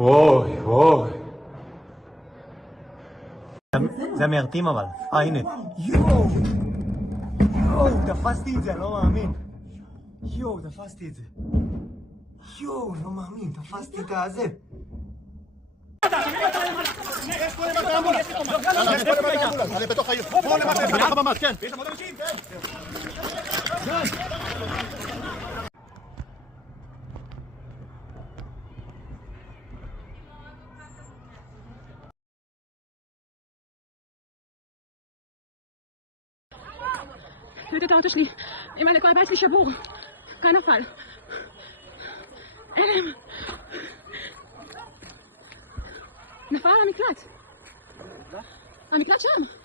אוי, אוי. זה מיירטים אבל. הנה. יואו! תפסתי את זה, אני לא מאמין. יואו, תפסתי את זה. יואו, לא מאמין, תפסתי את הזה. אני בתוך העיר. בואו למטה, בנחם ממש, כן. יש עוד אנשים, כן. תראו את האוטו שלי, אימא'לה, כל הבית שלי שבור. כאן נפל. אלם. נפל על המקלט. המקלט שם.